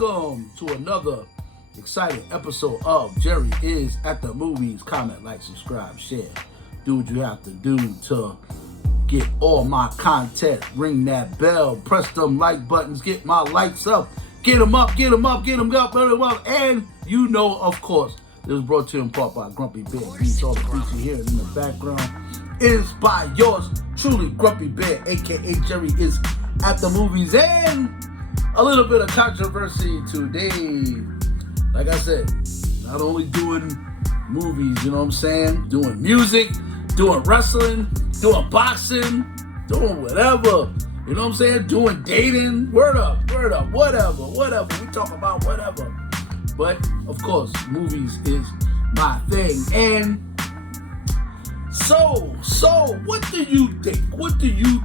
welcome to another exciting episode of Jerry is at the Movies. Comment, like, subscribe, share. Do what you have to do to get all my content. Ring that bell, press them like buttons, get my likes up. Get them up, get them up, get them up, get them up. And you know, of course, this is brought to you in part by Grumpy Bear Beats. All the beats you hear in the background is by yours truly, Grumpy Bear, aka Jerry is at the Movies. And a little bit of controversy today. Like I said, not only doing movies, you know what I'm saying? Doing music, doing wrestling, doing boxing, doing whatever. You know what I'm saying? Doing dating. Word up, whatever. We talk about whatever. But, of course, movies is my thing. And so, what do you think? What do you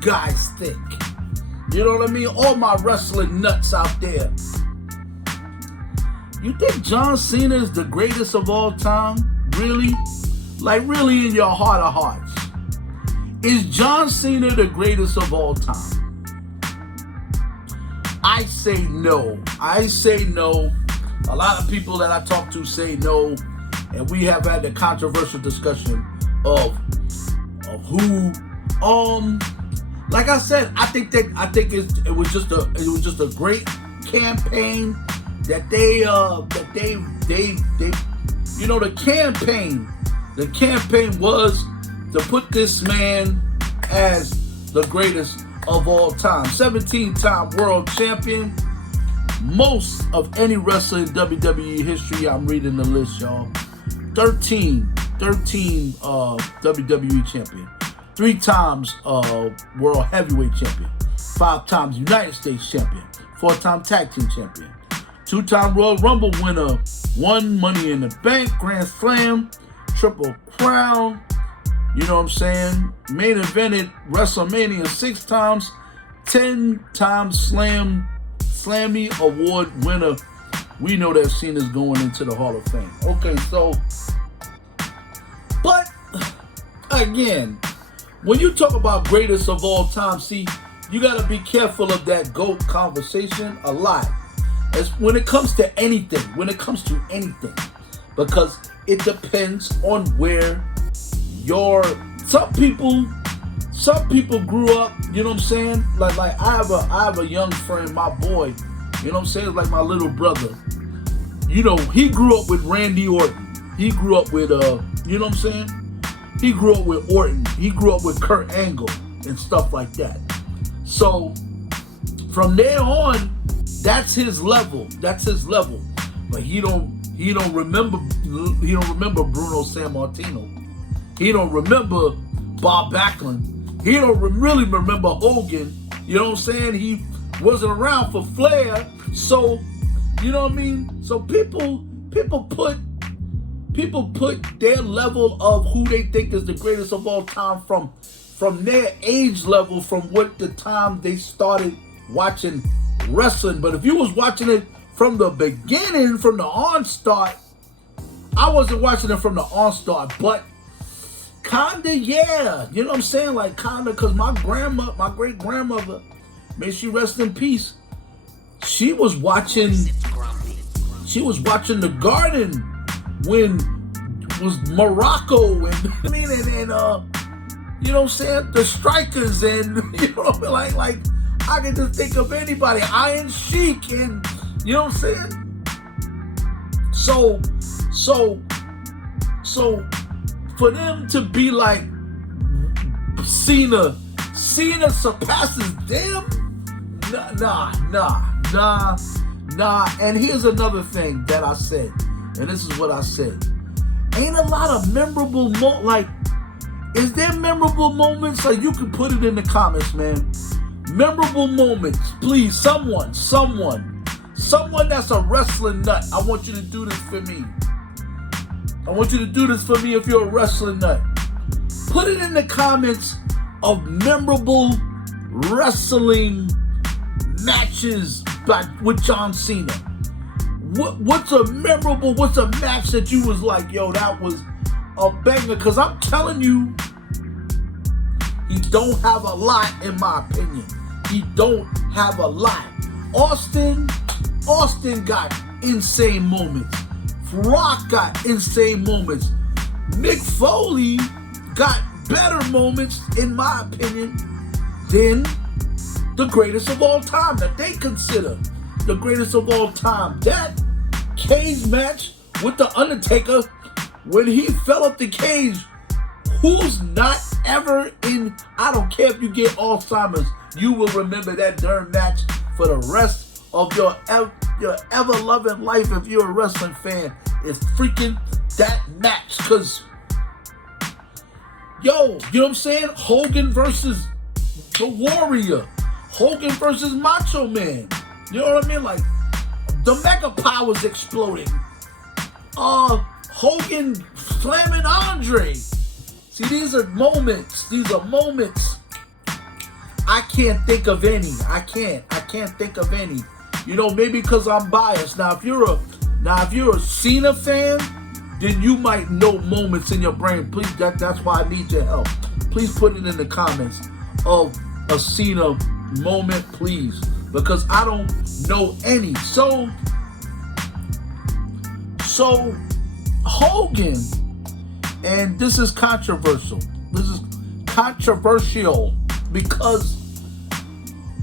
guys think? You know what I mean? All my wrestling nuts out there. You think John Cena is the greatest of all time? Really? Like, really in your heart of hearts? Is John Cena the greatest of all time? I say no. A lot of people that I talk to say no. And we have had the controversial discussion of who. Like I said, I think it was just a great campaign that they you know, the campaign was to put this man as the greatest of all time. 17-time world champion, most of any wrestler in WWE history. I'm reading the list, y'all. 13 WWE champion, 3 times world heavyweight champion, 5 times United States champion, 4-time tag team champion, 2-time Royal Rumble winner, 1 Money in the Bank, Grand Slam, Triple Crown, you know what I'm saying? Main evented WrestleMania 6 times, 10 times Slammy Award winner. We know that Cena's going into the Hall of Fame. Okay, so, but again, when you talk about greatest of all time, see, you got to be careful of that GOAT conversation a lot. As when it comes to anything, because it depends on where some people grew up, you know what I'm saying? Like I have a young friend, my boy, you know what I'm saying? It's like my little brother. You know, he grew up with Randy Orton. He grew up with you know what I'm saying? He grew up with Orton. He grew up with Kurt Angle and stuff like that. So from there on, that's his level. But he don't remember Bruno Sammartino. He don't remember Bob Backlund. He don't really remember Hogan. You know what I'm saying? He wasn't around for Flair. So, you know what I mean? So people put their level of who they think is the greatest of all time from their age level, from what the time they started watching wrestling. But if you was watching it from the beginning, from the onstart, I wasn't watching it from the onstart, but kinda, yeah. You know what I'm saying? Like, kinda, because my great grandmother, may she rest in peace, she was watching The Garden when it was Morocco and I mean, and you know what I'm saying, the Strikers, and you know, like I can just think of anybody, Iron Sheik, and you know what I'm saying. So for them to be like Cena surpasses them, nah. And here's another thing that I said, and this is what I said. Ain't a lot of memorable is there memorable moments? Like, you can put it in the comments, man. Memorable moments, please. Someone that's a wrestling nut. I want you to do this for me. If you're a wrestling nut. Put it in the comments of memorable wrestling matches with John Cena. What's a match that you was like, yo, that was a banger? Because I'm telling you, he don't have a lot, in my opinion. He don't have a lot. Austin got insane moments. Rock got insane moments. Mick Foley got better moments, in my opinion, than the greatest of all time that they consider the greatest of all time. That cage match with The Undertaker, when he fell off the cage, who's not ever in, I don't care if you get Alzheimer's, you will remember that darn match for the rest of your ever-loving life if you're a wrestling fan. Is freaking that match. Because, yo, you know what I'm saying? Hogan versus The Warrior. Hogan versus Macho Man. You know what I mean? Like, the Mega Powers exploding. Hogan slamming Andre. See, these are moments. I can't think of any. I can't think of any. You know, maybe because I'm biased. Now, if you're a CENA fan, then you might know moments in your brain. Please, that's why I need your help. Please put it in the comments of a CENA moment, please, because I don't know any. So Hogan, and this is controversial. This is controversial because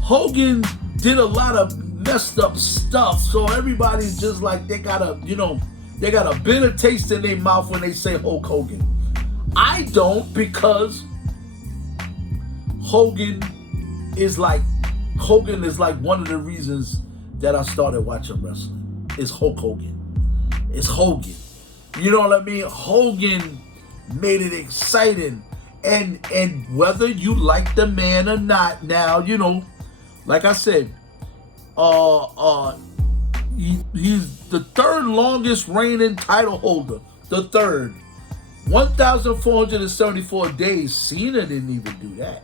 Hogan did a lot of messed up stuff, so everybody's just like, they got a bitter taste in their mouth when they say Hulk Hogan. I don't, because Hogan is like one of the reasons that I started watching wrestling. It's Hulk Hogan. It's Hogan. You know what I mean? Hogan made it exciting. And whether you like the man or not, now, you know, like I said, he's the third longest reigning title holder. The third. 1,474 days. Cena didn't even do that.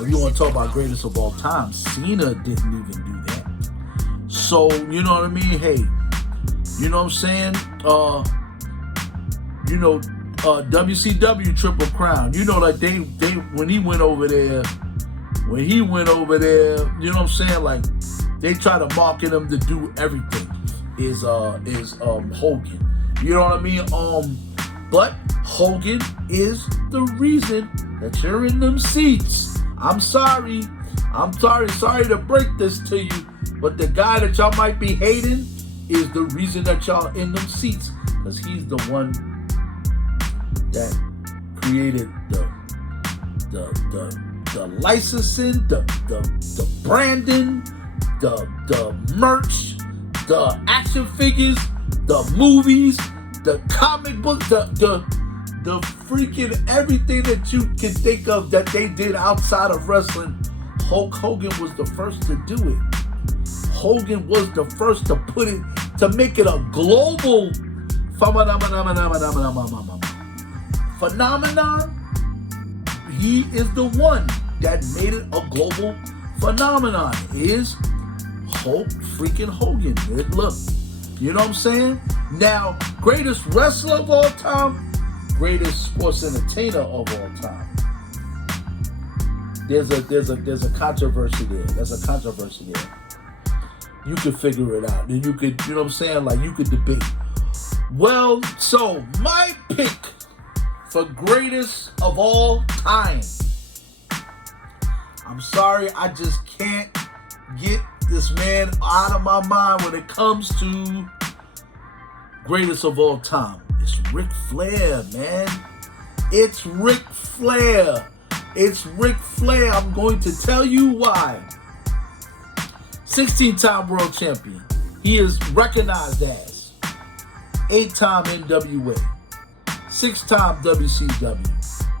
If you want to talk about greatest of all time, Cena didn't even do that. So, you know what I mean? Hey, you know what I'm saying? WCW Triple Crown. You know, like they when he went over there, you know what I'm saying? Like, they try to market him to do everything. Is Hogan. You know what I mean? But Hogan is the reason that you're in them seats. I'm sorry to break this to you, but the guy that y'all might be hating is the reason that y'all in them seats, because he's the one that created the licensing, the branding, the merch, the action figures, the movies, the comic book, the freaking everything that you can think of that they did outside of wrestling. Hulk Hogan was the first to do it. Hogan was the first to put it, to make it a global phenomenon. He is the one that made it a global phenomenon. Is Hulk freaking Hogan. Look, you know what I'm saying? Now, greatest wrestler of all time, greatest sports entertainer of all time. There's a controversy there. There's a controversy there. You could figure it out. And you could, you know what I'm saying? Like, you could debate. Well, so my pick for greatest of all time. I'm sorry, I just can't get this man out of my mind when it comes to greatest of all time. It's Ric Flair, man. It's Ric Flair. It's Ric Flair. I'm going to tell you why. 16-time world champion. He is recognized as 8-time NWA, 6-time WCW,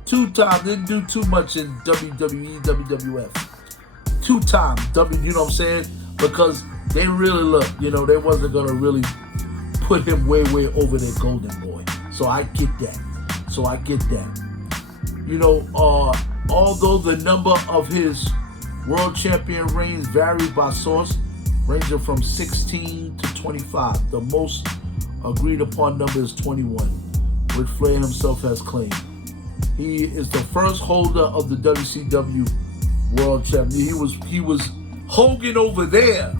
2-time, didn't do too much in WWE, WWF, 2-time you know what I'm saying? Because they really looked, you know, they wasn't going to really put him way over their golden boy. So I get that. You know, although the number of his world champion reigns varies by source, ranging from 16 to 25. The most agreed upon number is 21, which Flair himself has claimed. He is the first holder of the WCW World Champion. He was Hogan over there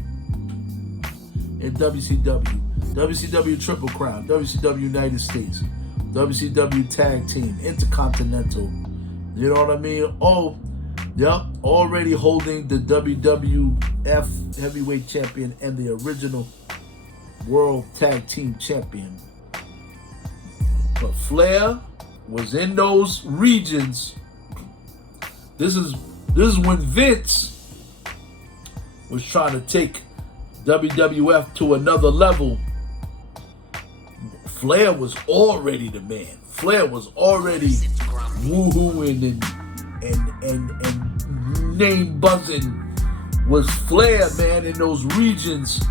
in WCW. WCW Triple Crown, WCW United States, WCW Tag Team, Intercontinental. You know what I mean? Oh, yep, already holding the WWF Heavyweight Champion and the original World Tag Team Champion. But Flair was in those regions. This is when Vince was trying to take WWF to another level. Flair was already the man. Flair was already woohooing and name buzzing. Was Flair, man, in those regions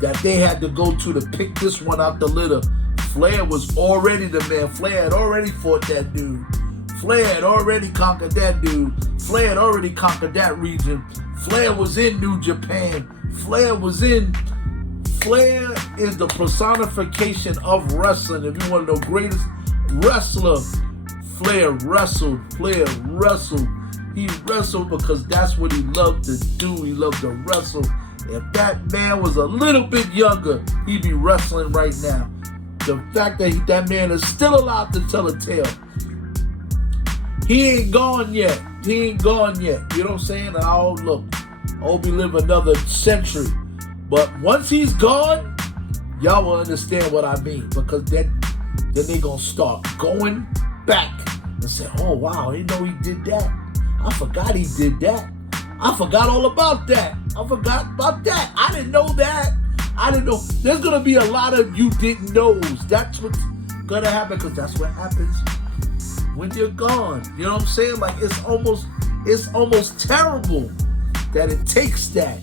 that they had to go to pick this one out the litter. Flair was already the man. Flair had already fought that dude. Flair had already conquered that dude. Flair had already conquered that region. Flair was in New Japan. Flair is the personification of wrestling. If you want to know greatest wrestler, Flair wrestled. He wrestled because that's what he loved to do. He loved to wrestle. If that man was a little bit younger, he'd be wrestling right now. The fact that that man is still allowed to tell a tale. He ain't gone yet. You know what I'm saying? And I hope he live another century. But once he's gone, y'all will understand what I mean. Because then they gonna start going back and say, oh wow, I didn't know he did that. I forgot he did that. I forgot all about that. I forgot about that. I didn't know that. I didn't know. There's gonna be a lot of you didn't knows. That's what's gonna happen, because that's what happens when you're gone. You know what I'm saying? Like it's almost terrible that it takes that.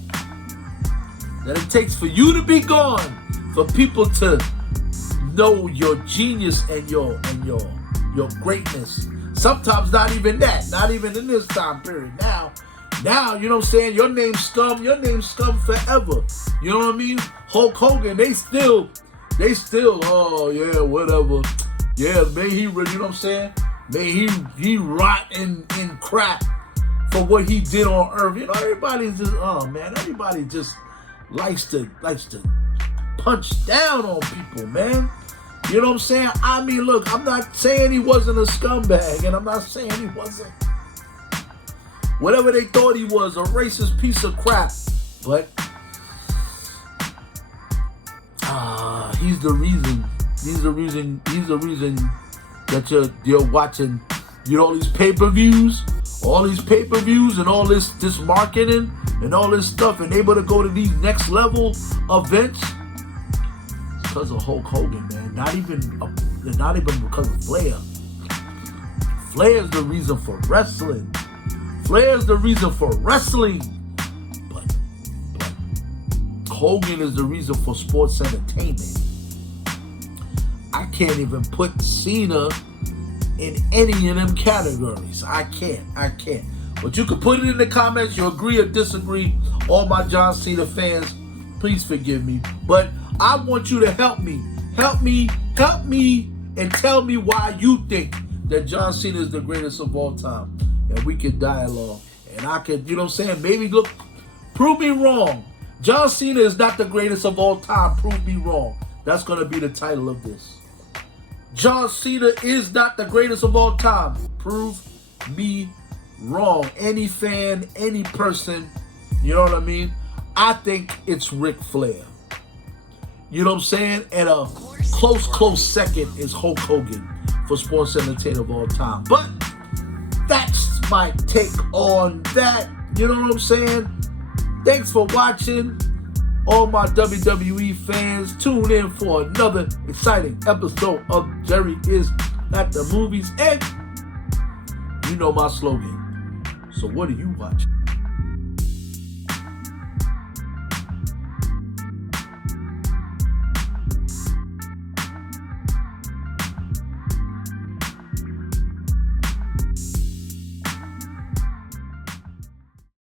That it takes for you to be gone, for people to know your genius and your greatness. Sometimes not even that. Not even in this time period. Now, you know what I'm saying? Your name's scum forever. You know what I mean? Hulk Hogan, they still, oh yeah, whatever. Yeah, may he, you know what I'm saying? May he rot in crap for what he did on Earth. You know, everybody's just, oh man, everybody just likes to punch down on people, man. You know what I'm saying? I mean, look, I'm not saying he wasn't a scumbag, and I'm not saying he wasn't whatever they thought he was, a racist piece of crap. But he's the reason that you're watching, you know, all these pay-per-views and all this marketing and all this stuff, and able to go to these next level events. It's because of Hulk Hogan, man. Not even because of Flair. Flair's the reason for wrestling. Flair's the reason for wrestling. But Hogan is the reason for sports entertainment. I can't even put CENA in any of them categories. I can't. But you can put it in the comments. You agree or disagree. All my John Cena fans, please forgive me. But I want you to help me. Help me, and tell me why you think that John Cena is the greatest of all time. And we can dialogue. And I can, you know what I'm saying? Maybe look, prove me wrong. John Cena is not the greatest of all time. Prove me wrong. That's going to be the title of this. John Cena is not the greatest of all time. Prove me wrong. Any fan, any person, you know what I mean? I think it's Ric Flair. You know what I'm saying? And a close second is Hulk Hogan for sports entertainer of all time. But that's my take on that. You know what I'm saying? Thanks for watching. All my WWE fans, tune in for another exciting episode of Jerry is at the Movies. And you know my slogan. So what are you watching?